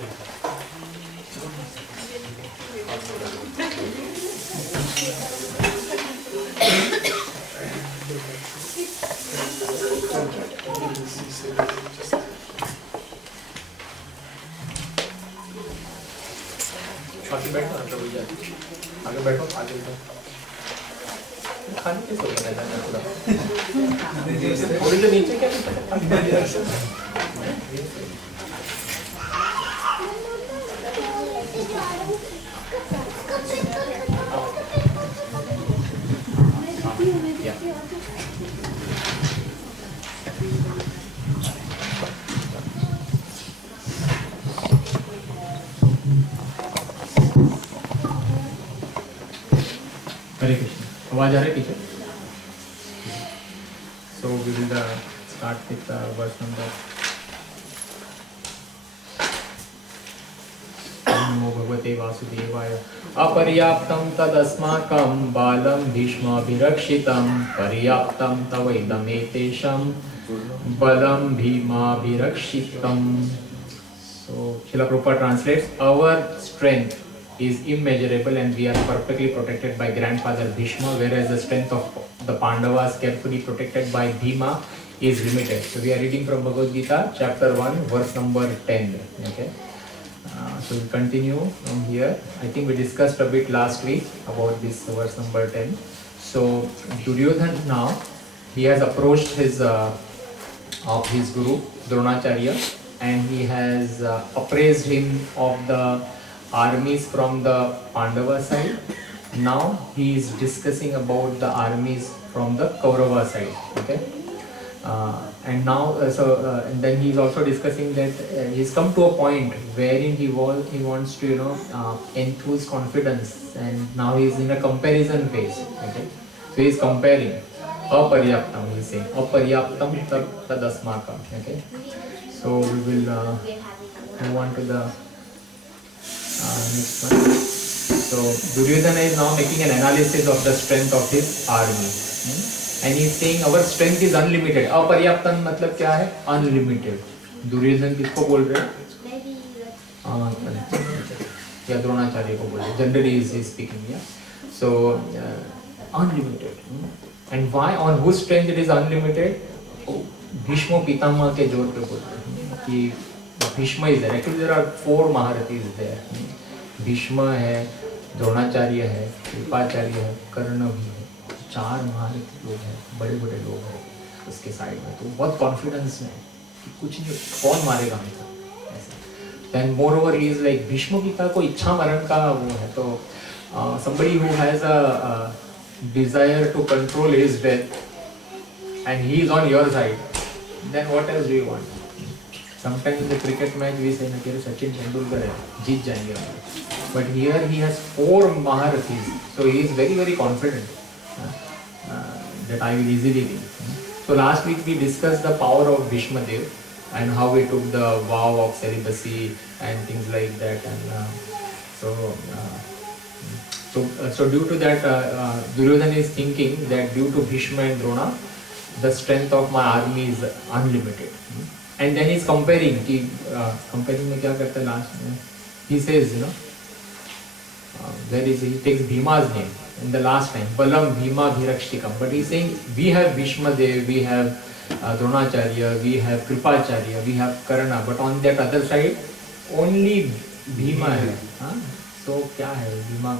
आगे बैठो ना प्रभु जी, आगे बैठो, आगे बैठो। खाने कैसे होता है पूरा? थोड़ी देर नीचे क्या हरे कृष्ण। आवाज आ रही है पीछे? So we will start with verse number. नमो भगवते वासुदेवाय। अपर्याप्तं तदस्माकं बालं भीष्माभिरक्षितं पर्याप्तं तवैदमेतेषां बलं भीमाभिरक्षितं. So Srila Prabhupada translates, our strength is immeasurable and we are perfectly protected by grandfather Bhishma, whereas the strength of the Pandavas carefully protected by Bhima is limited. So we are reading from Bhagavad Gita chapter 1 verse number 10. Okay. So we'll continue from here. I think we discussed a bit last week about this verse number 10. So Duryodhan now, he has approached his guru Dronacharya, and he has appraised him of the armies from the Pandava side. Now he is discussing about the armies from the Kaurava side. Okay. And now and then he is also discussing that he's come to a point wherein he wants to enthuse confidence, and now he is in a comparison phase. Okay. So he is comparing aparyaptam, he is saying aparyaptam tadasmakam. Okay. So we will move on to the next one. So Duryodhana is now making an analysis of the strength of his army. And he is saying our strength is unlimited. अपर्याप्तम मतलब क्या है? Unlimited. Duryodhan किसको बोल रहे हैं? या द्रोणाचार्य को बोल रहे हैं. Generally he is speaking. Yeah. So unlimited. And why? On whose strength it is unlimited? Bhishma Pitamah के जोर पे बोल रहे हैं कि Bhishma is there. Actually there are 4 Maharathis there. Bhishma है, द्रोणाचार्य है, कृपाचार्य है, कर्ण भी है. 4 महारथी लोग हैं, बड़े बड़े लोग हैं उसके साइड में. तो बहुत कॉन्फिडेंस में कि कुछ नहीं, कौन मारेगा हमको ऐसा. Then moreover he is like Bhishma पिता को इच्छा मरण का वो है. तो somebody who has a desire to control his death and he is on your side, then what else do you want? Sometimes in the cricket match we say na कि सचिन तेंदुलकर है, जीत जाएंगे. But here he has 4 Maharathis, so he is very very confident that I will easily win. So last week we discussed the power of Bhishma Dev and how he took the vow of celibacy and things like that. And so due to that, Duryodhana is thinking that due to Bhishma and Drona, the strength of my army is unlimited. And then he is comparing. Comparing में क्या करता है last में? He says, where is he? He takes Bhima's name in the last time, Balam Bhima Bhirakshikam. But he is saying we have Bhishma Dev, we have Dronacharya, we have Kripacharya, we have Karna, but on that other side only Bhima hai. So क्या है Bhima?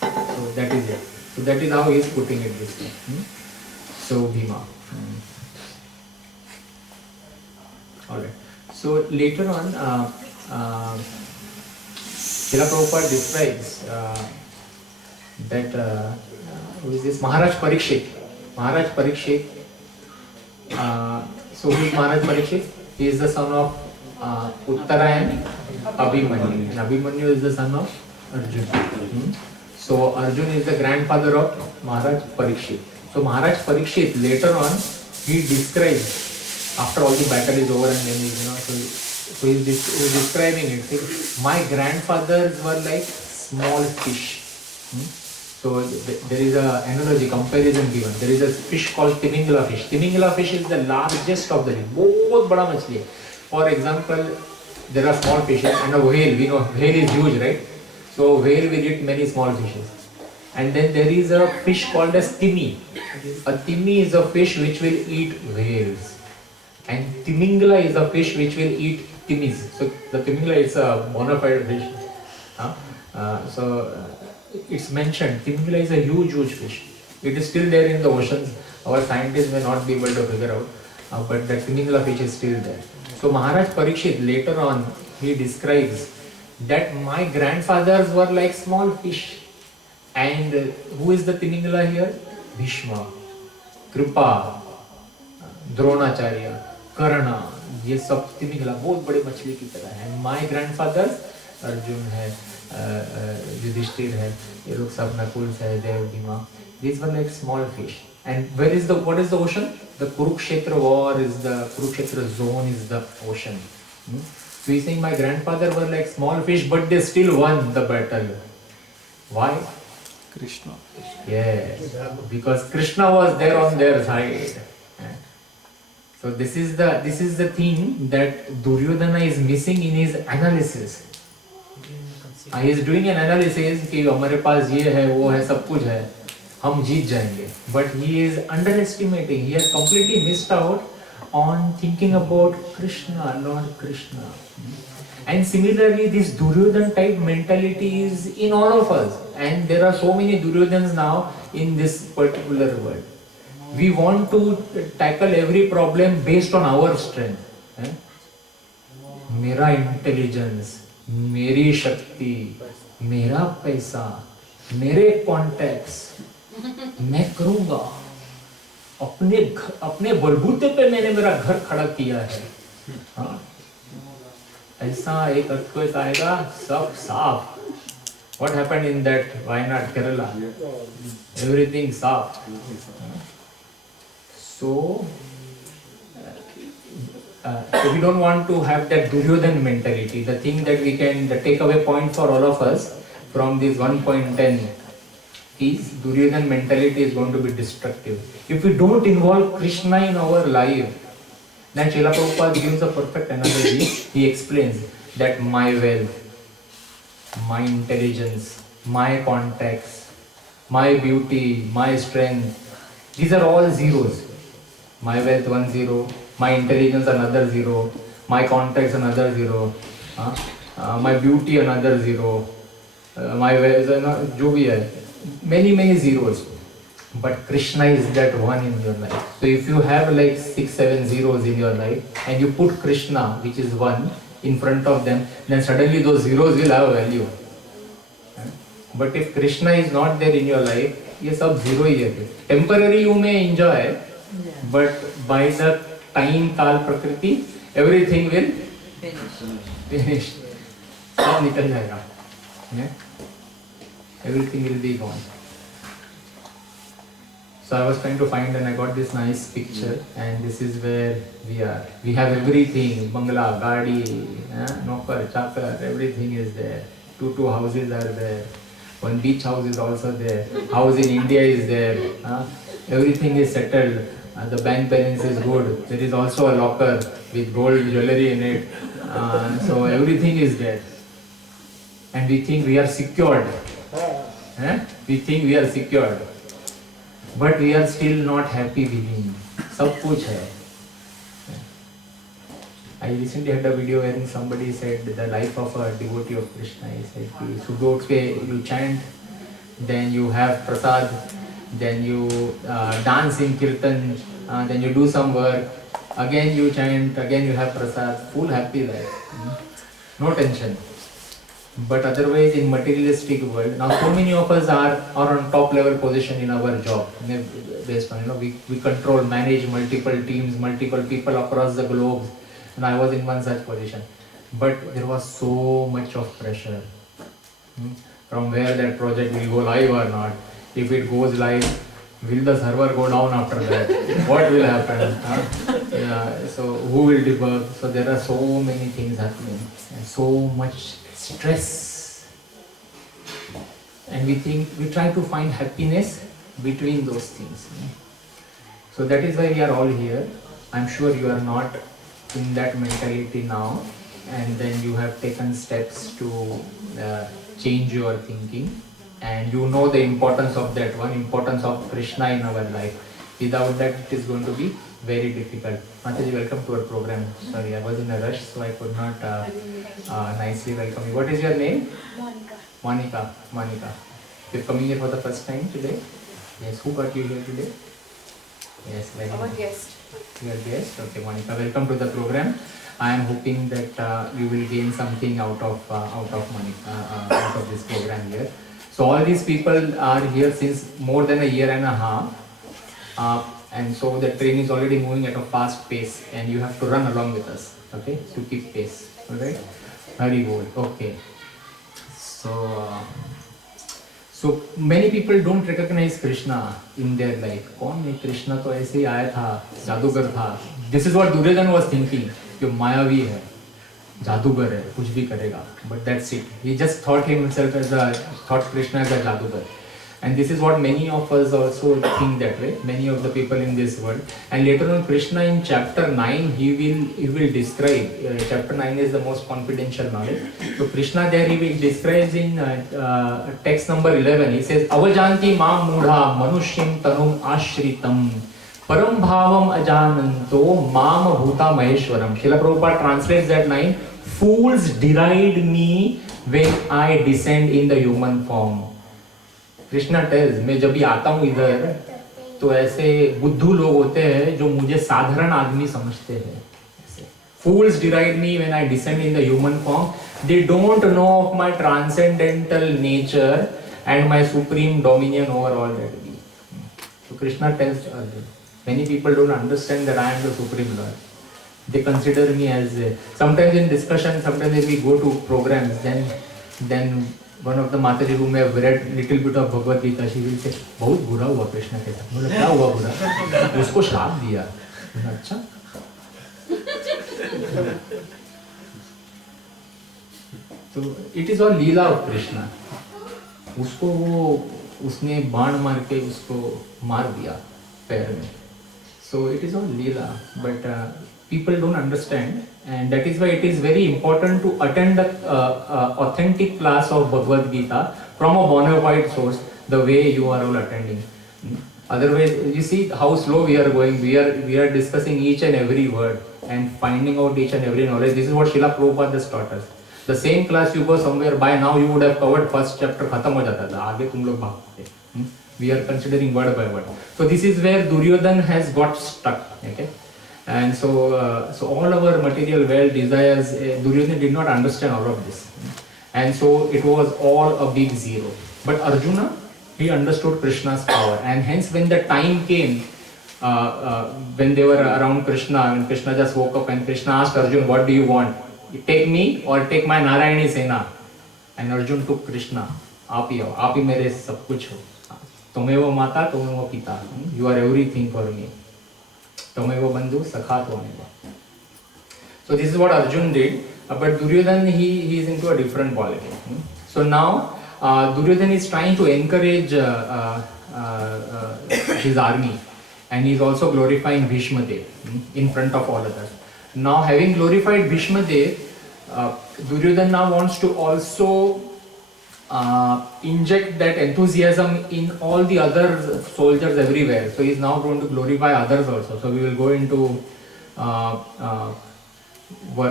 So that is it. So that is how he is putting it this way. So Bhima. Alright. So later on, Srila Prabhupada describes that who is this Maharaj Parikshit. Maharaj Parikshit. So who is Maharaj Parikshit? He is the son of Uttara and Abhimanyu. And Abhimanyu is the son of Arjun. So Arjun is the grandfather of Maharaj Parikshit. So Maharaj Parikshit later on he describes, after all the battle is over and then so he is describing it. Saying, my grandfathers were like small fish. So there is a analogy, comparison given. There is a fish called Timingala fish. Timingala fish is the largest of the fish. बहुत बड़ा मछली है. For example, there are small fishes, and a whale, we know whale is huge, right? So whale will eat many small fishes. And then there is a fish called as timi. A timi is a fish which will eat whales. And timingla is a fish which will eat timis. So the timingla is a bona fide fish. It's mentioned, timingla is a huge fish. It is still there in the oceans. Our scientists may not be able to figure out, but the timingla fish is still there. So Maharaj Parikshit later on, he describes that my grandfathers were like small fish. And who is the timingla here? Bhishma, Kripa, Dronacharya, कर्ण, ये सब तिमिंगला बहुत बड़े मछली की तरह है. My grandfather Arjun है, युधिष्ठिर है, ये लोग सब Nakul, Sahdev, Bhima. These were like small fish. And what is the ocean? The Kurukshetra war is the Kurukshetra zone is the ocean. So he's saying my grandfather were like small fish, but they still won the battle. Why? Krishna. Yes, because Krishna was there on their side. So this is the thing that Duryodhana is missing in his analysis. He is doing an analysis कि हमारे पास ये है, वो है, सब कुछ है, हम जीत जाएंगे. But he is underestimating. He has completely missed out on thinking about Krishna, Lord Krishna. And similarly, this Duryodhana type mentality is in all of us. And there are so many Duryodhans now in this particular world. We want to tackle every problem based on our strength. मेरा intelligence, मेरी शक्ति, मेरा पैसा, मेरे contacts, मैं करूंगा. अपने बलबूते पे मैंने मेरा घर खड़ा किया है. ऐसा एक अर्थक्वेक आएगा, सब साफ. What happened in that Wayanad, Kerala? Everything साफ. So we don't want to have that Duryodhan mentality. The thing that we can, the takeaway point for all of us from this 1.10 is Duryodhan mentality is going to be destructive. If we don't involve Krishna in our life, then Srila Prabhupada gives a perfect analogy. He explains that my wealth, my intelligence, my contacts, my beauty, my strength, these are all zeros. My wealth 1 0, my intelligence another 0, my contacts another 0, my beauty another 0, my wealth, जो भी है, many zeros. But Krishna is that one in your life. So if you have like 6-7 zeros in your life and you put Krishna, which is one, in front of them, then suddenly those zeros will have value. But if Krishna is not there in your life, ये सब zero ही है. Temporary you may enjoy. But by the time काल प्रकृति everything will finish. सब निकल जाएगा. Everything will be gone. So I was trying to find and I got this nice picture and this is where we are. We have everything, bangla, gaadi, nokar, chakar, everything is there. Two houses are there. One beach house is also there. House in India is there. Everything is settled. The bank balance is good. There is also a locker with gold jewelry in it. So everything is there. And we think we are secured. We think we are secured. But we are still not happy within. सब कुछ है. I recently had a video wherein somebody said the life of a devotee of Krishna. He said, Sudot pe you chant, then you have prasad, then you dance in kirtan, then you do some work, again you chant, again you have prasad, full happy life, no tension. But otherwise in materialistic world, now so many of us are on top level position in our job, based on, we control, manage multiple teams, multiple people across the globe, and I was in one such position. But there was so much of pressure from where that project will go live or not. If it goes live, will the server go down after that? What will happen? So who will debug? So there are so many things happening and so much stress. And we try to find happiness between those things. So that is why we are all here. I'm sure you are not in that mentality now. and then you have taken steps to change your thinking, and you know the importance of that one, importance of Krishna in our life. Without that, it is going to be very difficult. Mataji, welcome to our program. Sorry, I was in a rush, so I could not nicely welcome you. What is your name? Monica. Monica. You're coming here for the first time today? Yes. Who got you here today? Yes, very Our guest. Your guest. Okay, Monica. Welcome to the program. I am hoping that you will gain something out of this program here. So all these people are here since more than a year and a half, and so the train is already moving at a fast pace, and you have to run along with us. Okay, to keep pace. All right. Very good. Okay. So many people don't recognize Krishna in their life. कौन है कृष्णा? तो ऐसे ही आया था, जादूगर था. This is what Duryodhana was thinking. कि मायावी है, जादूगर है, कुछ भी करेगा. But that's it. He just thought Krishna as a जादूगर. And this is what many of us also think that way. Many of the people in this world. And later on, Krishna in chapter 9, he will describe. Chapter 9 is the most confidential knowledge. So Krishna there he will describe in text number 11. He says, "Avajanti ma mudha manushim tanum ashritam param bhavam ajananto mam bhuta maheshwaram." Srila Prabhupada translates that line. Fools deride me when I descend in the human form. Krishna tells, मैं जब भी आता हूँ इधर तो ऐसे बुद्धू लोग होते हैं जो मुझे साधारण आदमी समझते हैं. Fools deride me when I descend in the human form. They don't know of my transcendental nature and my supreme dominion over all that being. So Krishna tells Arjuna, many people don't understand that I am the supreme Lord. They consider me as sometimes in discussion, sometimes when we go to programs, then one of the Mataji whom have read little bit of Bhagavad Gita, she will say, बहुत बुरा हुआ कृष्ण के साथ. बोला क्या हुआ बुरा? उसको श्राप दिया. अच्छा. तो it is all Leela of Krishna. उसने बाण मार के उसको मार दिया पैर में. So it is all Leela, but people don't understand, and that is why it is very important to attend the authentic class of Bhagavad Gita from a bona fide source, the way you are all attending. Otherwise, you see how slow we are going. We are discussing each and every word and finding out each and every knowledge. This is what Srila Prabhupada has taught us. The same class you go somewhere, by now you would have covered first chapter, खत्म हो जाता था. आगे तुम लोग भागते. We are considering word by word. So this is where Duryodhana has got stuck. Okay. And so all our material world desires, Duryodhana did not understand all of this. And so it was all a big zero. But Arjuna, he understood Krishna's power. And hence when the time came, when they were around Krishna, and Krishna just woke up and Krishna asked Arjuna, what do you want? Take me or take my Narayani Sena? And Arjuna took Krishna. आप ही मेरे सब कुछ हो. तुम्हें वो माता, तुम्हें वो पिता. You are everything for me. तमेव बंधु सखा त्वमेव. So this is what Arjun did, but Duryodhana he is into a different quality. So now Duryodhana is trying to encourage his army, and he is also glorifying Bhishma Dev in front of all others. Now having glorified Bhishma Dev, Duryodhana now wants to also inject that enthusiasm in all the other soldiers everywhere. So he is now going to glorify others also. So we will go into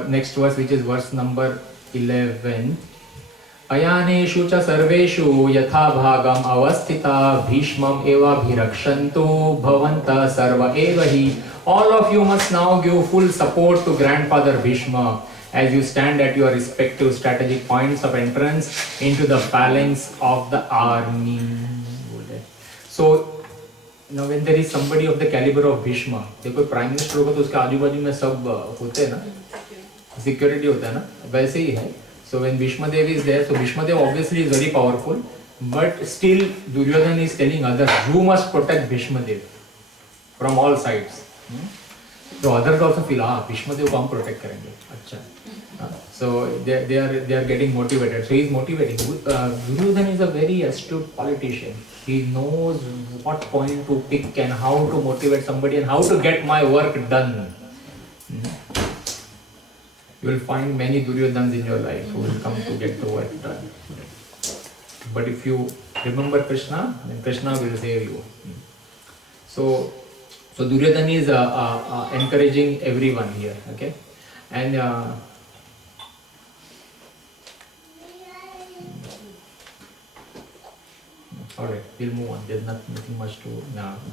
next verse, which is verse number 11. Ayaneshu cha sarveshu yatha bhagam avasthita bhishmam eva bhirakshantu bhavanta sarva eva hi. All of you must now give full support to grandfather Bhishma as you stand at your respective strategic points of entrance into the phalanx of the army. So now when there is somebody of the caliber of Bhishma, देखो prime minister होगा तो उसके आजू बाजू में सब होते हैं ना, सिक्योरिटी होता है ना, वैसे ही है. So when Bhishma Dev is there, so Bhishma Dev obviously is very powerful, but still Duryodhana is telling others, you must protect Bhishma Dev from all sides. So others also feel, Bhishma Dev को हम protect करेंगे. अच्छा. So they are getting motivated. So he is motivating. Duryodhana is a very astute politician. He knows what point to pick and how to motivate somebody and how to get my work done. You will find many Duryodhans in your life who will come to get the work done. But if you remember Krishna, then Krishna will save you. So Duryodhana is encouraging everyone here, okay? And alright, we'll move on. There's nothing much to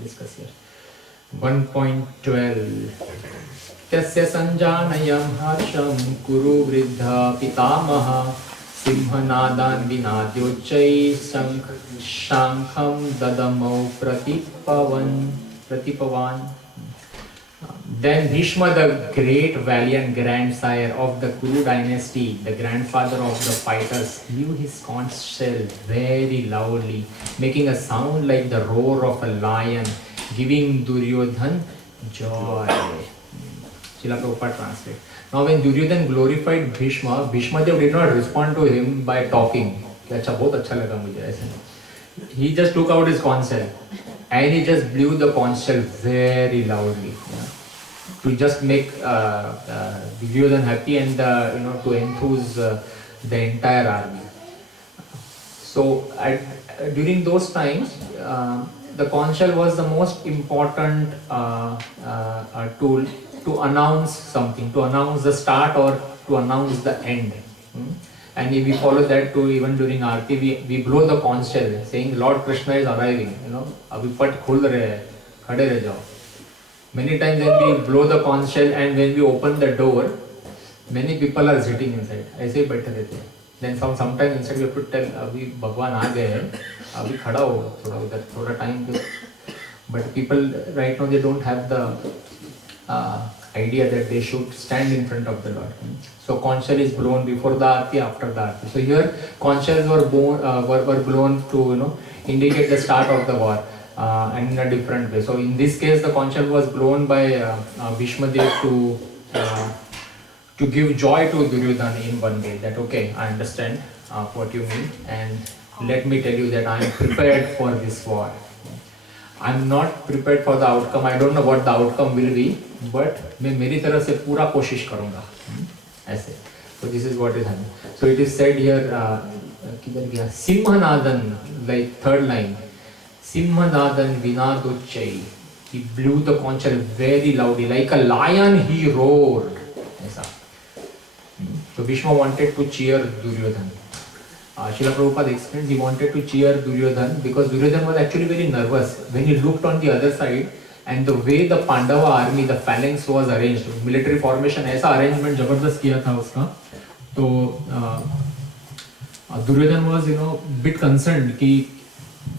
discuss here. 1.12 Tasya sanjanayam harsham kuru vridha pitamaha simhanadan vinadyochai shankham dadamau pratipavan. Then Bhishma, the great valiant grandsire of the Kuru dynasty, the grandfather of the fighters, blew his conch shell very loudly, making a sound like the roar of a lion, giving Duryodhan joy. Srila Prabhupada translate. Now when Duryodhan glorified Bhishma, Bhishma Dev did not respond to him by talking. He just took out his conch shell and he just blew the conch shell very loudly. To just make Duryodhan happy and to enthuse the entire army. So during those times, the conch shell was the most important tool to announce something, to announce the start or to announce the end. And if we follow that too, even during Aarti, we blow the conch shell saying Lord Krishna is arriving. Abhi pat khul rahe hai, khade reh jao. Many times when we blow the conch shell and when we open the door, many people are sitting inside. ऐसे ही बैठे रहते हैं. Then sometimes inside we have to tell, अभी भगवान आ गए हैं, अभी खड़ा हो थोड़ा उधर थोड़ा time पे. But people right now they don't have the idea that they should stand in front of the Lord. So conch shell is blown before the Aarti, after the Aarti. So here conch shells were blown to indicate the start of the war. And in a different way. So in this case, the conch shell was blown by Bhishma Dev to give joy to Duryodhana in one way. That okay, I understand what you mean, and let me tell you that I am prepared for this war. I am not prepared for the outcome. I don't know what the outcome will be, but मैं मेरी तरफ से पूरा कोशिश करूँगा. ऐसे. So this is what is happening. So it is said here. किधर गया? Simhanadan, like third line. Simhanadan Vinaduchai. He blew the conch shell very loudly, like a lion he roared. So Bhishma wanted to cheer Duryodhana. Srila Prabhupada explains he wanted to cheer Duryodhana because Duryodhana was actually very nervous. When he looked on the other side and the way the Pandava army, the phalanx was arranged, military formation, ऐसा arrangement जबरदस्त किया था उसका. तो Duryodhana was bit concerned कि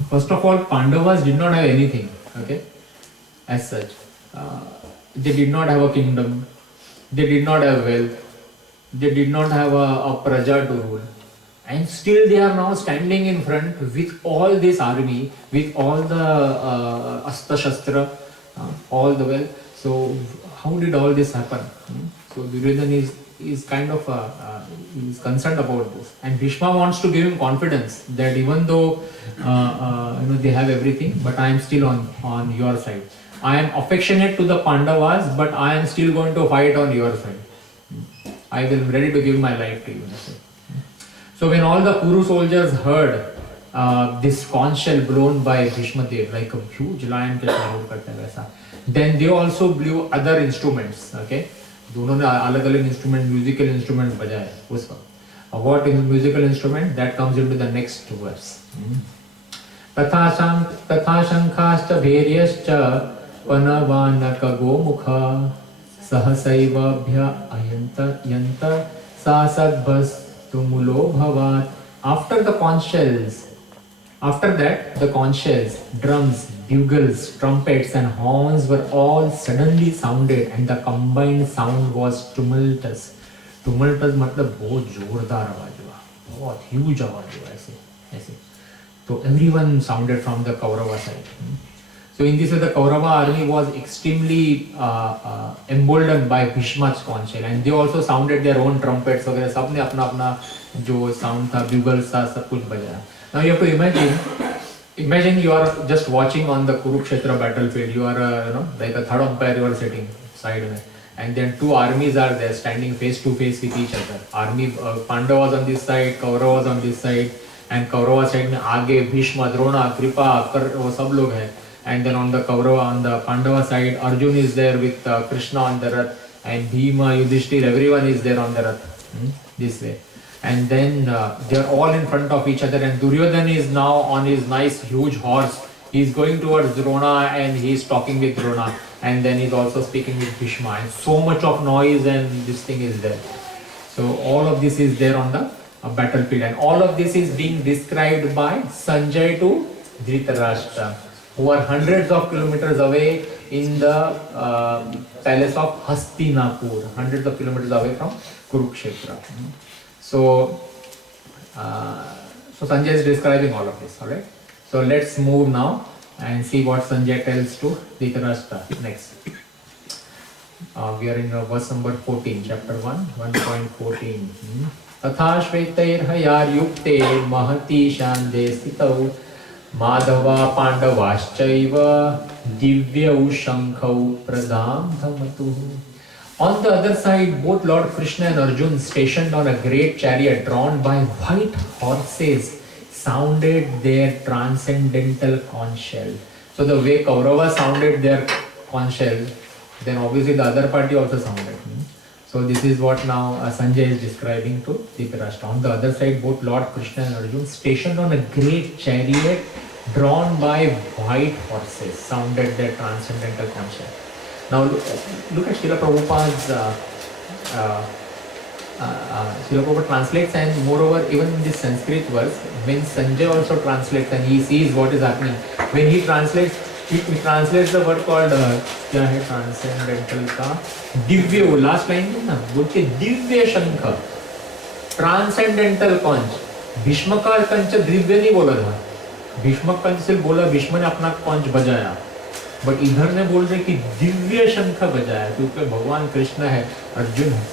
first of all, Pandavas did not have anything, okay, as such. They did not have a kingdom, they did not have wealth, they did not have a praja to rule. And still they are now standing in front with all this army, with all the Astra Shastra, all the wealth. So how did all this happen? So Duryodhana is kind of is concerned about this, and Bhishma wants to give him confidence that even though they have everything, but I am still on your side. I am affectionate to the Pandavas, but I am still going to fight on your side. I will be ready to give my life to you. So when all the Kuru soldiers heard this conch shell blown by Bhishma Dev, like a huge lion, then they also blew other instruments. Okay. दोनों ने अलग-अलग instrument musical instrument बजाए उस वक्त. What is musical instrument? That comes into the next verse. तथा शंखाश्च भैर्यश्च पनवानक गोमुखा सहसैवाभ्य अयंत यंत सासद्भस्तुमुलो भवात्. After the conch shells, after that the conch shells, drums, bugles, trumpets and horns were all suddenly sounded and the combined sound was tumultuous. Tumultuous मतलब बहुत जोरदार आवाज हुआ, बहुत huge आवाज हुआ ऐसे. So everyone sounded from the Kaurava side. So in this way the Kaurava army was extremely emboldened by Bhishma's conch shell, and they also sounded their own trumpets वगैरह. सबने अपना जो sound था, bugles था, सब कुछ बजाया. Now you have to imagine you are just watching on the Kurukshetra battlefield. You are like a third umpire, you are sitting side में. and then two armies are there standing face to face with each other. Army Pandavas on this side, Kauravas on this side, and Kaurava side में आगे भीष्म, द्रोणा, कृपा, वो सब लोग हैं. And then on the Kaurava, on the Pandava side, Arjun is there with Krishna on the Rath, and Bhima, Yudhishthir, everyone is there on the Rath. This way. And then they are all in front of each other, and Duryodhana is now on his nice huge horse. He is going towards Drona and he is talking with Drona, and then he's also speaking with Bhishma, and so much of noise and this thing is there. So all of this is there on the battlefield, and all of this is being described by Sanjay to Dhritarashtra, who are hundreds of kilometers away in the palace of Hastinapur, hundreds of kilometers away from Kurukshetra. So Sanjay is describing all of this. All right. So let's move now and see what Sanjay tells to Dhritarashtra next. We are in verse number 14, chapter 1, 1.14. तथा श्वेतैर्हयार्युक्ते महती शान्ते स्थितौ Madhava पाण्डवाश्चैव दिव्यौ शङ्खौ प्रदाम्धमतुः. On the other side, both Lord Krishna and Arjun, stationed on a great chariot drawn by white horses, sounded their transcendental conch shell. So the way Kaurava sounded their conch shell, then obviously the other party also sounded. So this is what now Sanjay is describing to Dhritarashtra. On the other side, both Lord Krishna and Arjun, stationed on a great chariot drawn by white horses, sounded their transcendental conch shell. Now look at Srila Prabhupada's Srila Prabhupada translates, and moreover even in this Sanskrit verse, when Sanjay also translates and he sees what is happening, when he translates, he translates the word called क्या है transcendental का Divya, last line में ना बोलते दिव्य शंख, transcendental conch. Bhishma का कंच दिव्य नहीं बोला था, भीष्म कंच से बोला भीष्म ने अपना कंच बजाया, बट इधर ने बोल रहे कि दिव्य शंख बजाया, क्योंकि भगवान कृष्ण है, अर्जुन है,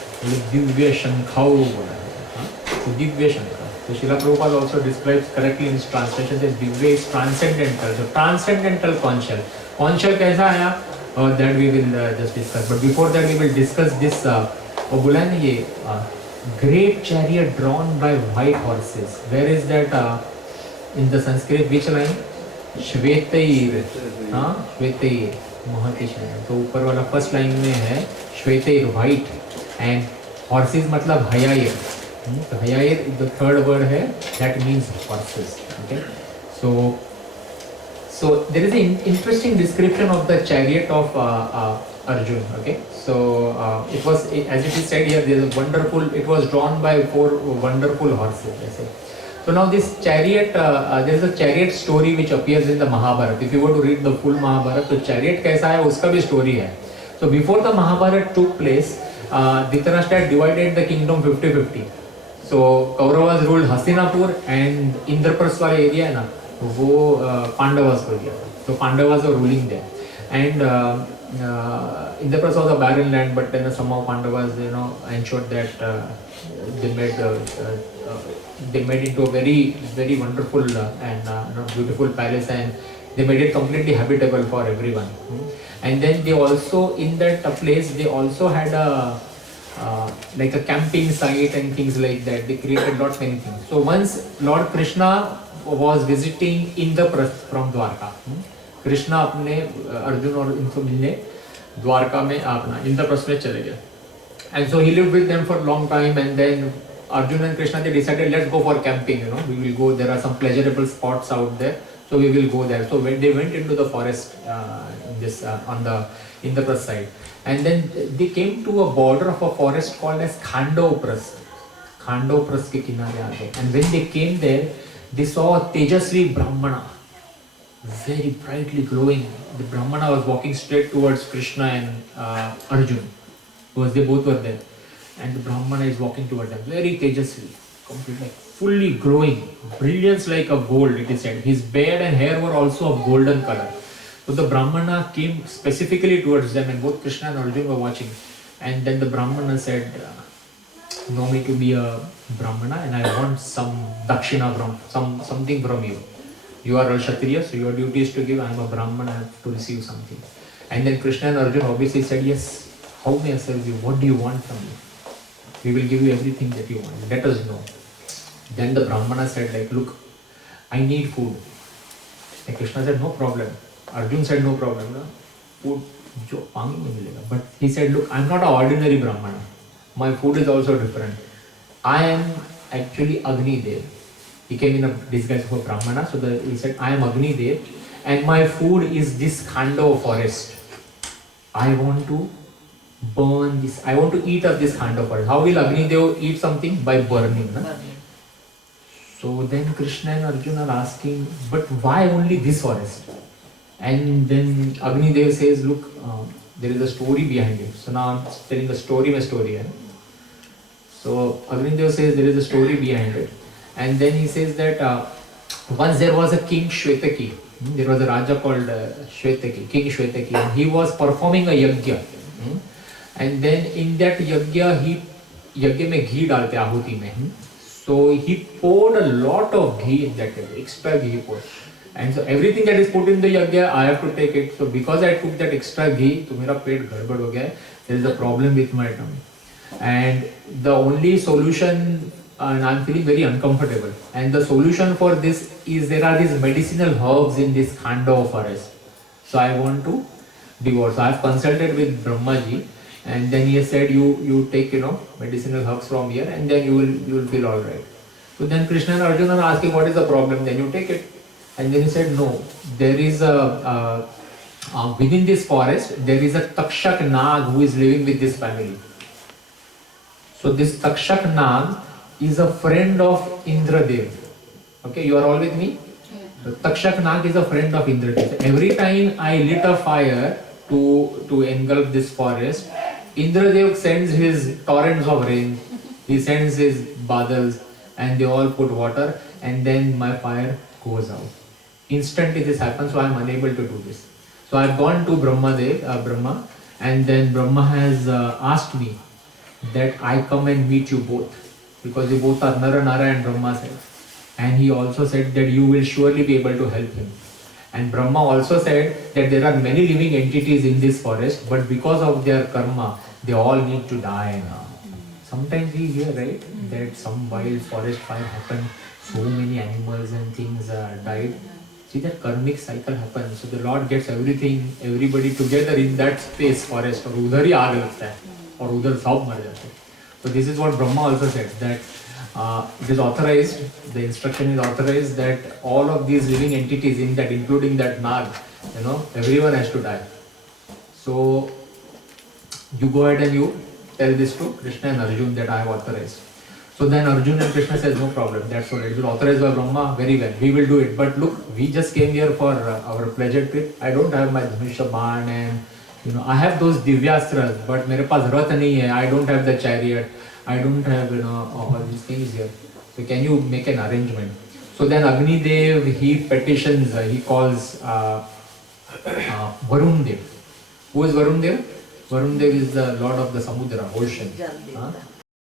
दिव्य शंखाओ बोला है, तो दिव्य शंख. So Srila Prabhupada also describes correctly in his translation that Divya is transcendental. So transcendental conch shell. Conch shell कैसा आया? That we will just discuss. But before that we will discuss this. वो बोला है ना ये great chariot drawn by white horses. Where is that in the Sanskrit? Which line? श्वेतैर. हाँ, श्वेतैर. महती शायद. तो ऊपर वाला first line में है श्वेतैर white and horses मतलब हयायर. So Hayayir, the third word here, that means horses. Okay, so there is an interesting description of the chariot of Arjun. Okay, so it was, as it is said here, there is a wonderful. It was drawn by 4 wonderful horses. I say. So now this chariot, there is a chariot story which appears in the Mahabharata. If you were to read the full Mahabharata, तो chariot कैसा है उसका भी story है. So before the Mahabharata took place, Dhritarashtra had divided the kingdom 50-50. So Kauravas ruled Hastinapur and Indraprastha वाला area है ना, वो Pandavas को दिया. So Pandavas were ruling there, and Indraprastha was a barren land, but then somehow Pandavas, ensured that they made into a very wonderful and beautiful palace, and they made it completely habitable for everyone. And then they also, in that place, they also had a like a camping site and things like that. They created lots many things. So once Lord Krishna was visiting Indraprastha from Dwarka, Krishna अपने अर्जुन और इनको मिलने द्वारका में अपना इंद्रप्रस्थ में चले गए. And so he lived with them for a long time, and then Arjuna and Krishna, they decided, let's go for camping, we will go, there are some pleasurable spots out there, so we will go there. So when they went into the forest on the Indraprastha side, and then they came to a border of a forest called as Khandopras. Khandopras ke kinare aa gaye. And when they came there, they saw a Tejasvi Brahmana, very brightly glowing. The Brahmana was walking straight towards Krishna and Arjun, because they both were there. And the Brahmana is walking towards them, very Tejasvi, completely, fully glowing, brilliance like a gold, it is said. His beard and hair were also of golden color. So the Brahmana came specifically towards them, and both Krishna and Arjun were watching. And then the Brahmana said, know me to be a Brahmana, and I want some dakshina from something from you. You are a Kshatriya, so your duty is to give. I am a Brahmana, I have to receive something. And then Krishna and Arjun obviously said yes. how may I serve you? What do you want from me? We will give you everything that you want. Let us know. Then the Brahmana said like, look, I need food. And Krishna said, no problem. Arjun said, no problem. No? Food, jo paangi mein milega. But he said, look, I'm not an ordinary Brahmana. My food is also different. I am actually Agni Dev. He came in a disguise of a Brahmana. So he said, I am Agni Dev. And my food is this Khando forest. I want to burn this. I want to eat of this Khando forest. How will Agni Dev eat something? By burning. Na? So then Krishna and Arjuna are asking, but why only this forest? And then Agni Dev says, look, there is a story behind it. So now I'm telling a story, my story. So Agni Dev says there is a story behind it. And then he says that once there was a king Shvetaki. There was a Raja called Shvetaki, King Shvetaki. And he was performing a yajna. And then in that yajna, yajna mein ghee dalte ahuti mein. So he poured a lot of ghee in that yajna, extra ghee he poured. And so everything that is put in the yajna, I have to take it. So because I took that extra ghee, so mera pet gadbad ho gaya. There is a problem with my tummy. And the only solution, and I'm feeling very uncomfortable. And the solution for this is there are these medicinal herbs in this Khando forest. So I want to divorce. So I have consulted with Brahmaji, and then he said, you take medicinal herbs from here, and then you will feel all right. So then Krishna and Arjuna are asking, what is the problem? Then you take it. And then he said, no, there is within this forest, there is a Takshak Nag who is living with this family. So this Takshak Nag is a friend of Indradev. Okay, you are all with me? Yeah. Takshak Nag is a friend of Indradev. Every time I lit a fire to engulf this forest, Indradev sends his torrents of rain, he sends his badals, and they all put water, and then my fire goes out. Instantly this happens, so I am unable to do this. So I have gone to Brahma, and then Brahma has asked me that I come and meet you both, because you both are Nara and Brahma said. And he also said that you will surely be able to help him. And Brahma also said that there are many living entities in this forest, but because of their karma, they all need to die now. Sometimes we hear, right, that some wild forest fire happened, so many animals and things died. See, that karmic cycle happens. So the Lord gets everybody together in that space, forest, or udhar hi aag lagta hai, or udhar sab mar jate. So this is what Brahma also said, that it is authorized, the instruction is authorized that all of these living entities in that, including that Nag, everyone has to die. So you go ahead and you tell this to Krishna and Arjuna that I have authorized. So then Arjuna and Krishna says, no problem, that's all right. It is authorized by Brahma, very well, we will do it. But look, we just came here for our pleasure trip. I don't have my Dhanusha Ban and I have those Divyastras, but mere paas rath nahi hai. I don't have the chariot. I don't have all these things here. So can you make an arrangement? So then Agni Dev, he petitions, he calls Varun Dev. Who is Varun Dev? Varun Dev is the lord of the Samudra, ocean.